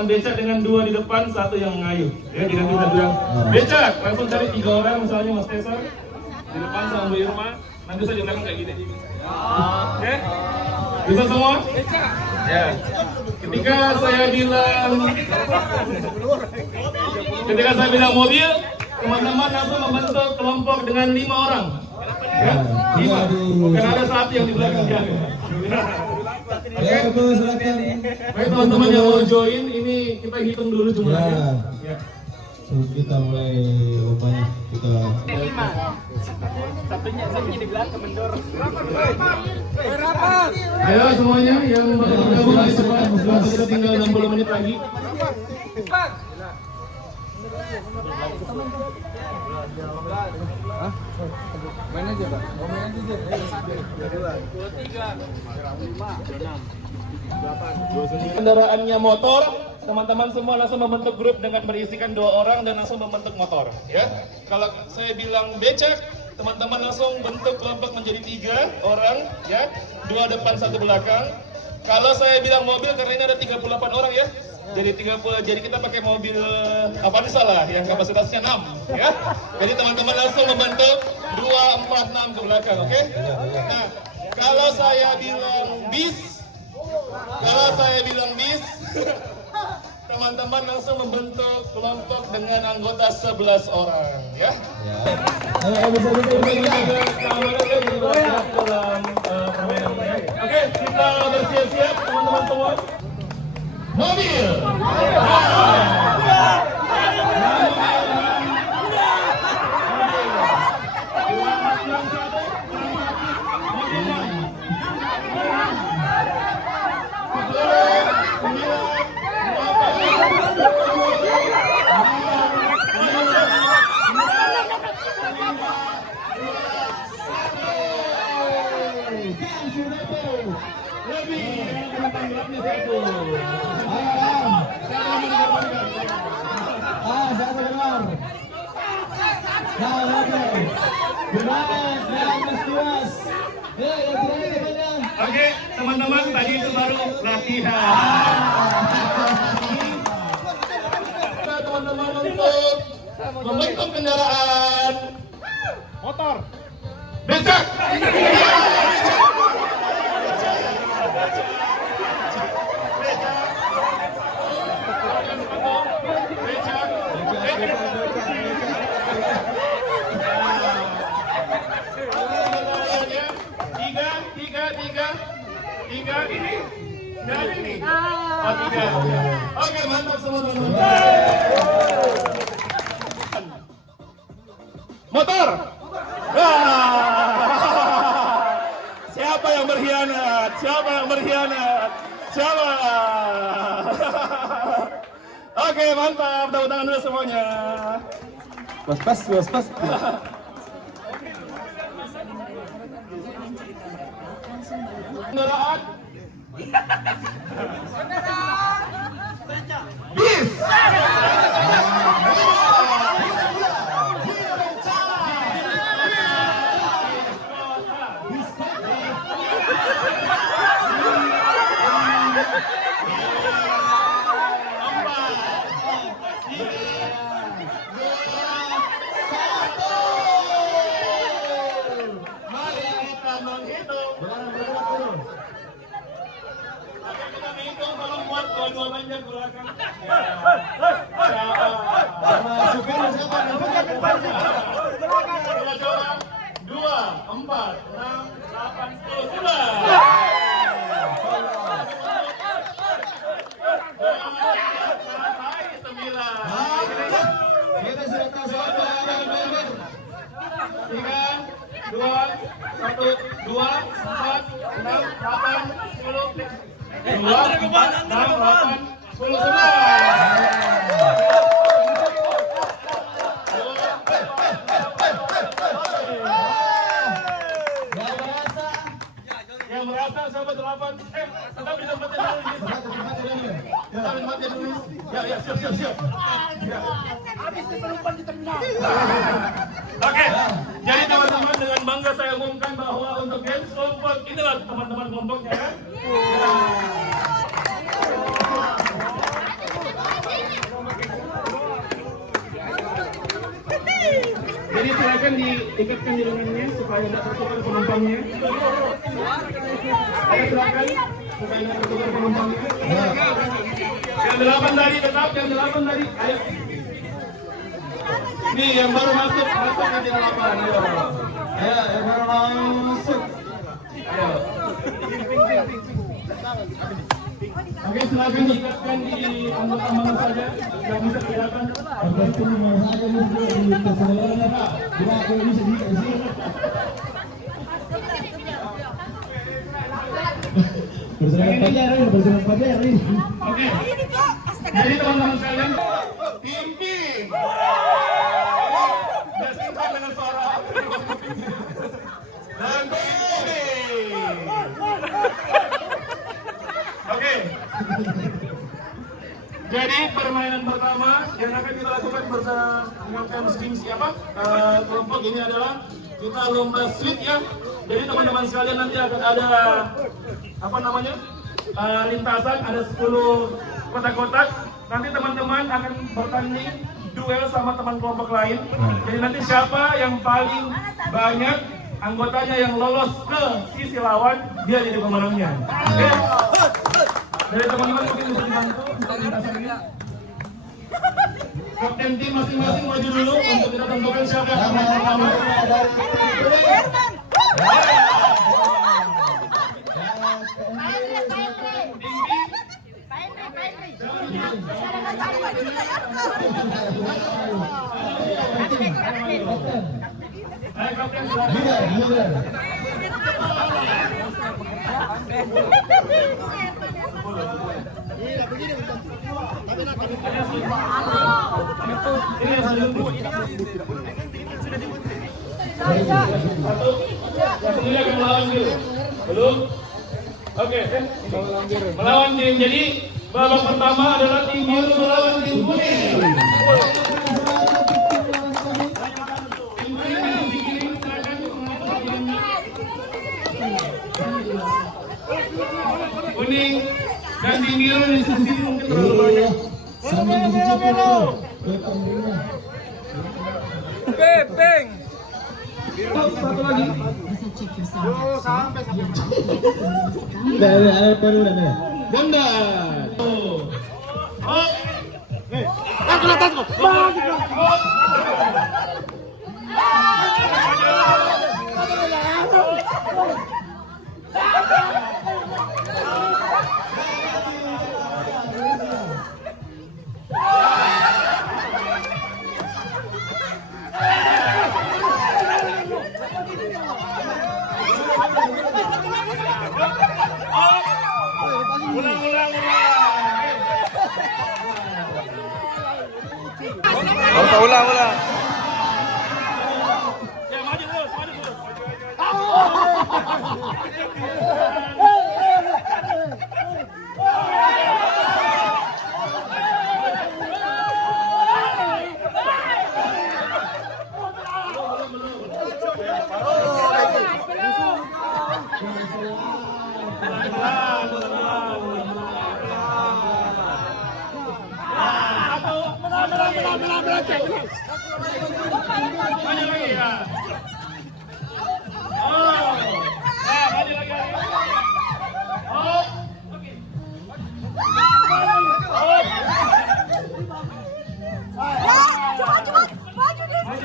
pasangan becak dengan 2 di depan, 1 yang mengayuh. Ya, diganti satu yang becak. Langsung cari 3 orang, misalnya Mas Tesa di depan sama Bu Irma. Nanti saya di belakang kayak gini. Oke? Bisa semua? Ya. Ketika saya bilang mobil, teman-teman langsung membentuk kelompok dengan 5 orang. Ya, 5. Bukan ada 1 yang di belakang jaga. Oke, baik teman-teman yang mau join, ini kita hitung dulu jumlahnya. Ya. So, kita mulai rupanya kita. 5. Satunya di belakang mendor. Ayo semuanya yang bergabung di depan, kita tinggal 60 menit lagi. Main aja, Pak. Main aja. 23, 5, 26, 8, 29. Kendaraannya motor, teman-teman semua langsung membentuk grup dengan berisikan 2 orang dan langsung membentuk motor. Ya, kalau saya bilang becak, teman-teman langsung bentuk kelompok menjadi 3 orang, ya, 2 depan 1 belakang. Kalau saya bilang mobil, karena ini ada 38 orang ya, jadi kita pakai mobil Avanza lah, yang kapasitasnya 6, ya. Jadi teman-teman langsung membentuk 2, 4, 6 ke belakang, oke? Nah, kalau saya bilang bis, teman-teman langsung membentuk kelompok dengan anggota 11 orang, ya. Oke, kita bersiap-siap teman-teman semua. Mobil. Oke, teman-teman, tadi itu baru latihan. Teman-teman untuk membentuk kendaraan motor becak. Tiga ini, dari ini. Oh, 3. Oke, mantap semua teman-teman. Motor. Siapa yang berkhianat? Siapa? Oke, mantap. Tepuk tangan dulu semuanya. Pas. Kendaraan bis. Yang merasa sahabat 8, tetap di tempatnya dulu. Ya, siap. Habis diperlukan di terminal. Oke, jadi teman-teman dengan bangga saya umumkan bahwa untuk games kelompok inilah teman-teman kelompoknya ya. silakan diikatkan di lengannya supaya tidak tertukar penumpangnya. Ayo silakan supaya tidak tertukar penumpangnya. Yang 8 tadi tetap, yang 8 tadi. Ayo. Nih yang baru masuk yang di 8. Ayo. Ya, yang baru masuk. Ayo. Oke, silakan diikatkan di anggota mana saja yang bisa kelihatan. Betul, nomor saya ini di keseluruhan Pak. Bila bisa dikasih. Berserang pajar ini. Oke. Jadi teman-teman sekalian, pimpin. Bersingkat dengan suara. Dan pimpin. Oke. Jadi permainan pertama yang akan kita lakukan bersama tim siapa? Kelompok ini adalah kita lomba sweep ya. Jadi teman-teman sekalian nanti akan ada apa namanya? Lintasan ada 10 kotak-kotak. Nanti teman-teman akan bertanding duel sama teman kelompok lain. Jadi nanti siapa yang paling banyak anggotanya yang lolos ke sisi lawan, dia jadi pemenangnya. Oke? Dari teman-teman mungkin bisa dibantu untuk lintasannya. Kapten tim masing-masing maju dulu untuk kita tentukan siapa yang akan pertama. Ayo kapten, silakan. Ini yang satu, yang sendiri akan melawan dulu. Belum? Oke, melawan tim. Jadi babak pertama adalah tim biru melawan tim kuning. Tim kuning dikirim silakan kuning dan tim biru di sisi mungkin terlalu banyak. Bebeng. Satu lagi. Ganda. Ulang. Ya, maju terus. Maju lagi ya. Oh, maju lagi. Oh, oke. Maju lari.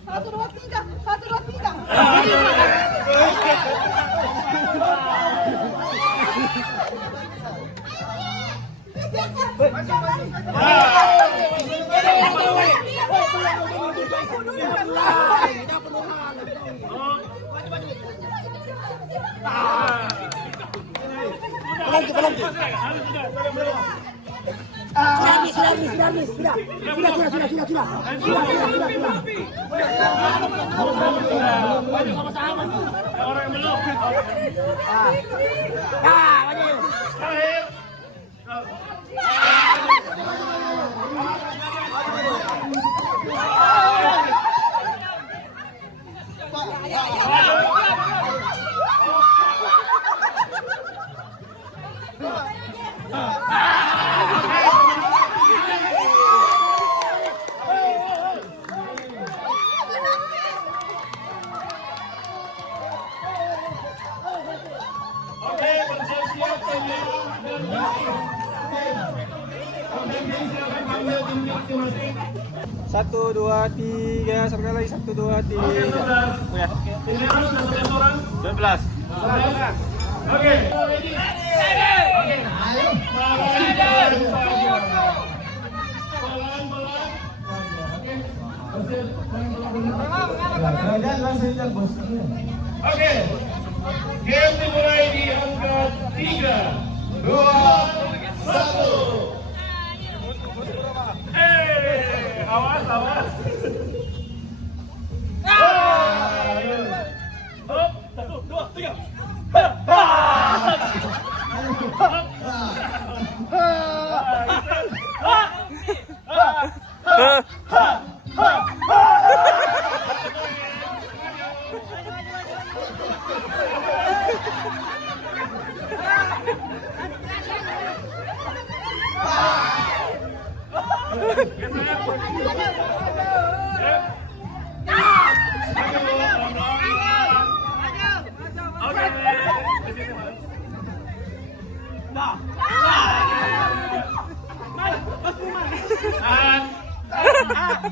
Satu, dua, tiga. Orang yang belum. Terakhir. Oke, bersiap-siap penyerang dan pemain silakan ambil tim masing-masing. 1, 2, 3. Sekali lagi 1, 2, 3. Oke, 11. Penyerang sudah 11 orang. 12. 11. Oke. Ready. Oke. Pelan-pelan. Oke. Oke. Game dimulai di angka 3, 2, 1. Awas, awas. Hop, 1, 2, 3.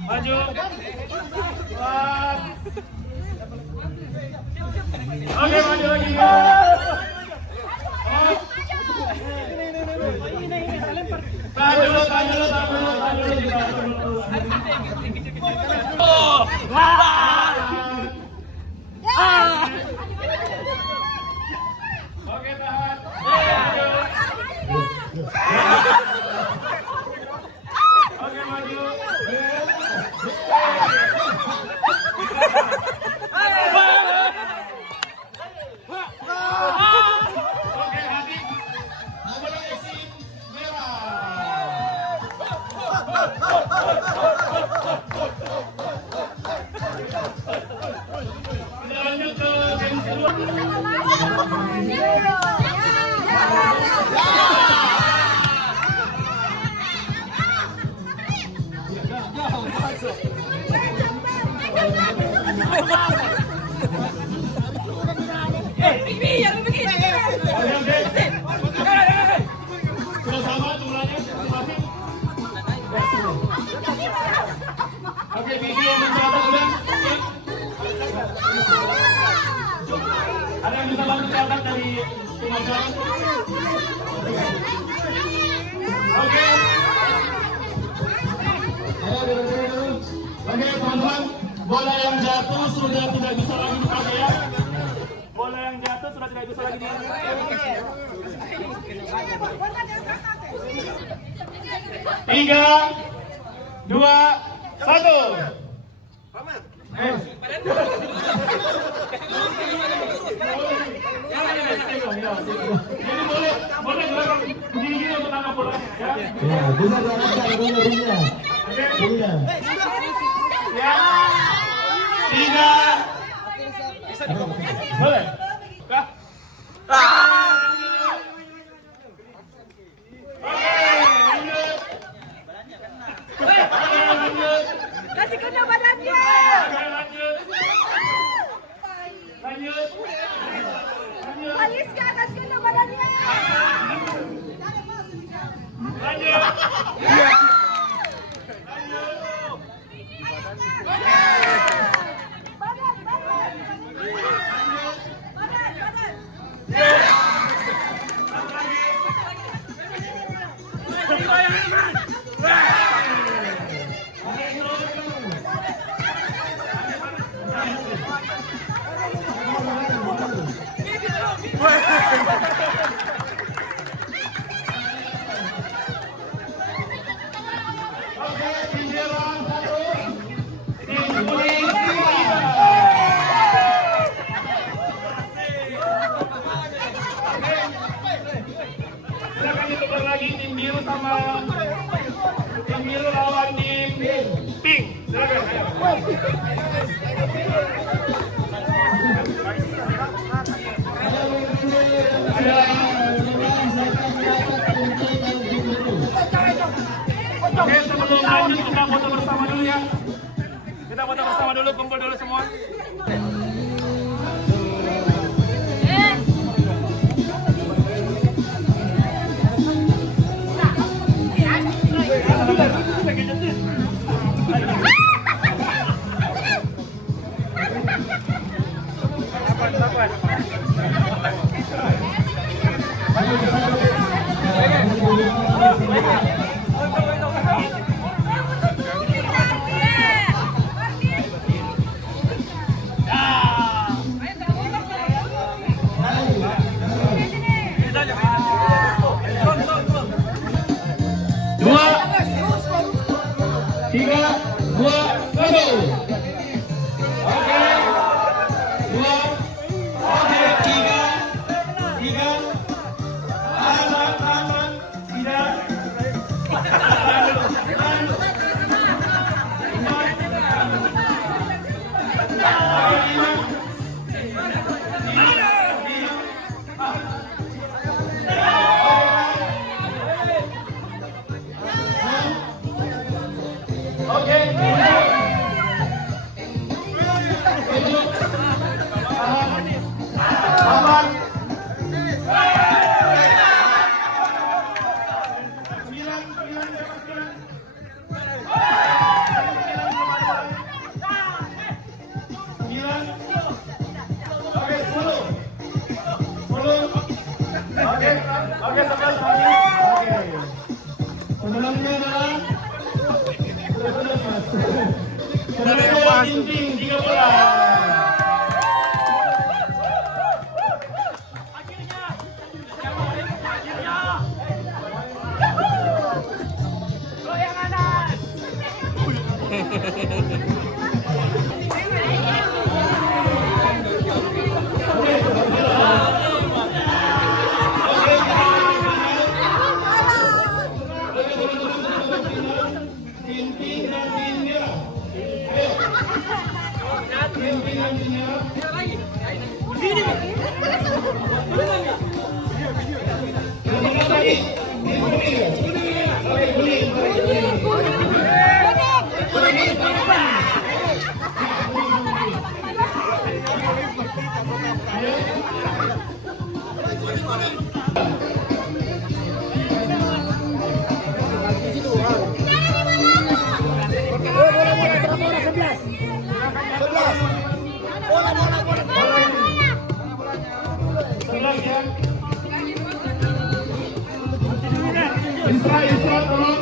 Maju. Oke, maju lagi. Tahan dulu. Oke, tahan. Oke, maju. Oke, habis. Menang tim merah. Lanjut ke game kedua. Sudah sama jumlahnya masing-masing. Oke, video mencatat udah. Ada yang bisa bantu catat dari tim Azhar? Oke. Oke, teman-teman, bola yang jatuh sudah tidak bisa lagi dipakai ya. Bola yang jatuh sudah tidak bisa lagi dipakai. 3, 2, 1. Jadi boleh gerak gini-gini untuk tangkap bolanya ya. Ya, bisa diarahkan bola-bolanya. Iya. Ya. 3. Boleh. Kah? Kasih kena badannya. Lanjut. Aliska, kasih kena badannya. Lanjut. Oke. Oke, sebelum lanjut kita foto bersama dulu ya. Kita foto bersama dulu, kumpul dulu semua. Dua, tiga, dua, satu. Oke, dua, oke, tiga, aman, tidak. Oke. Aman. Oke, 11 lagi. Oke. Sebelumnya adalah Sebelumnya Tinting 13. Isra tolong.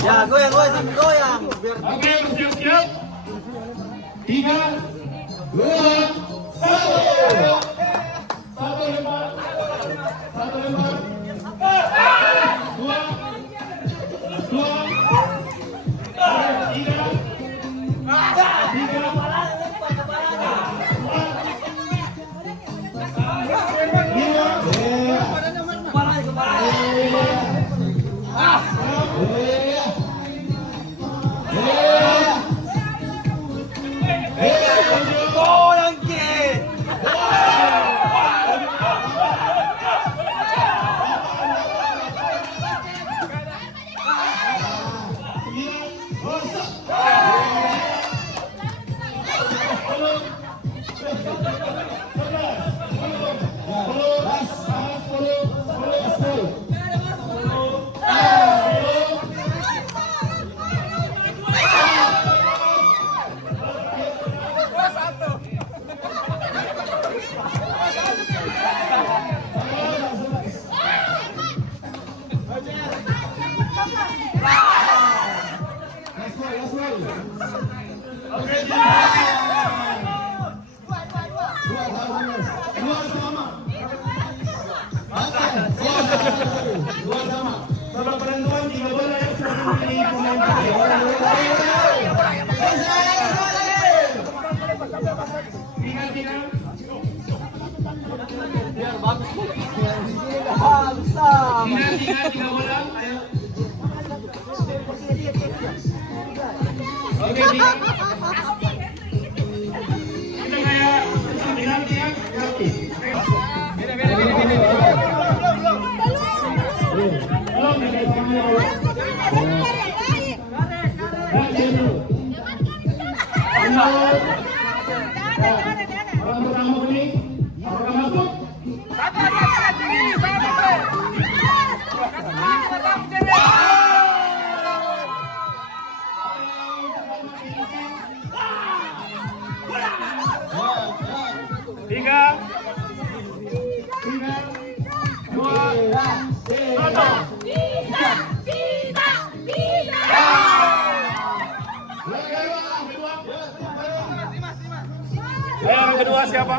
Ya, goyang. Oke, siap-siap. 3, 2, 1. Satu lempar. Dua, tiga. Babak penentuan 3 bola yang sudah dimiliki pemain putih. Oke, dia. Kita kayak penalti ya, penalti. Belum, guys, semuanya belum. Orang pertama ini, apakah masuk? Tiga, dua, satu. Yang kedua siapa?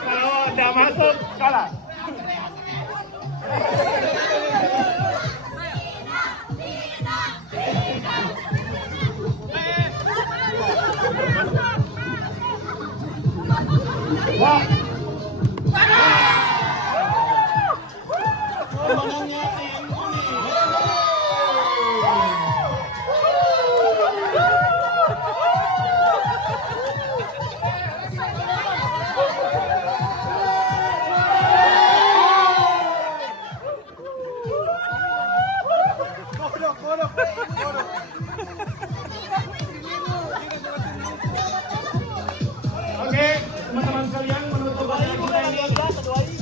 Kalau tidak masuk, kalah. Wah. Pemenangnya tim kuning. Oke, teman-teman sekalian, menutup acara kita ini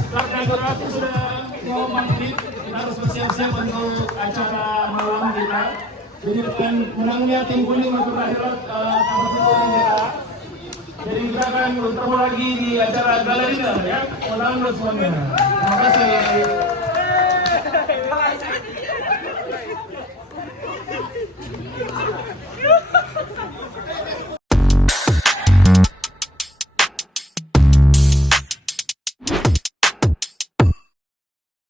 karena durasi sudah 2 menit, kita harus bersiap-siap untuk acara malam kita. Jadi dengan menangnya tim kuning untuk akhirat kapasitas kita. Jadi kita akan bertemu lagi di acara galerina ya, menang semuanya. Terima kasih.